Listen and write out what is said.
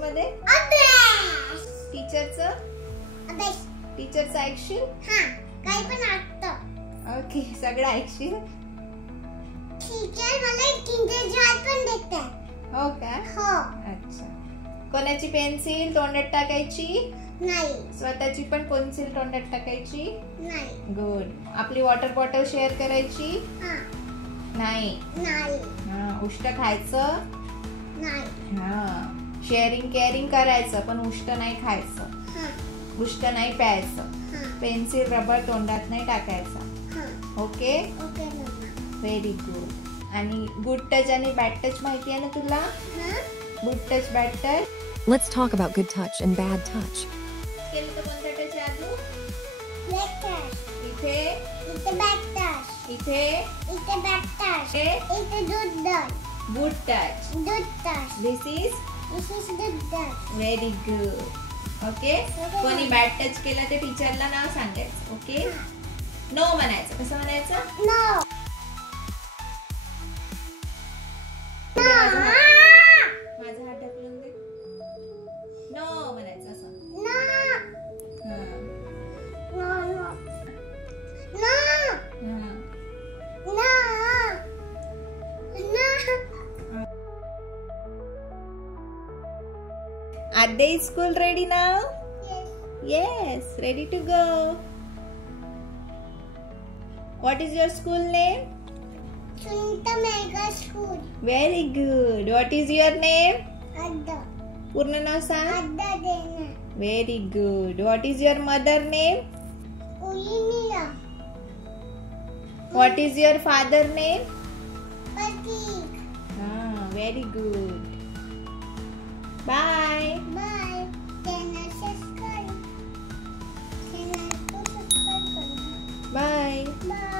मध्ये? टीचरचं ऐकशील? काही पण ऐकतं. ओके, सगळं ऐकशील? टीचर मला किंडर पण देते. हो का? हो. अच्छा. कोणाची पेन्सिल तोंडात टाकायची? नाही. स्वतःची पण पेन्सिल तोंडात टाकायची? नाही. गुड. आपली वॉटर बॉटल शेअर करायची? नाही. नाही. उष्ट खायचं? नाही. शेअरिंग केअरिंग करायचं, पण उष्ट नाही खायचं. उष्ट नाही प्यायचं. पेन्सिल रबर तोंडात नाही टाकायचा. ओके? ओके मम्मा. Very good. आणि गुड टच आणि बॅड टच माहिती आहे ना तुला? Good touch, bad touch. Let's talk about good touch and bad touch. केलं तर कोणता टच आहे आजू? Black touch. इथे back touch. इथे back touch. इथे good touch. Good touch. Good touch. This is good touch. Very good. Okay. कोणी bad touch केला ते टीचरला नाव सांगायचं. ओके. नो म्हणायचं. कसं म्हणायचं? No. माझा हात ढकलून दे. नो म्हणायचं असं. Are they school ready now? Yes, ready to go. What is your school name? Sunita Mega School. Very good. What is your name? Adda. पूर्ण नाव सांग. Adda Dena. Very good. What is your mother name? Ulinia. What is your father name? Patik. Very good. Bye. Bye. Dena subscribe. Dena subscribe करना. Bye. Bye.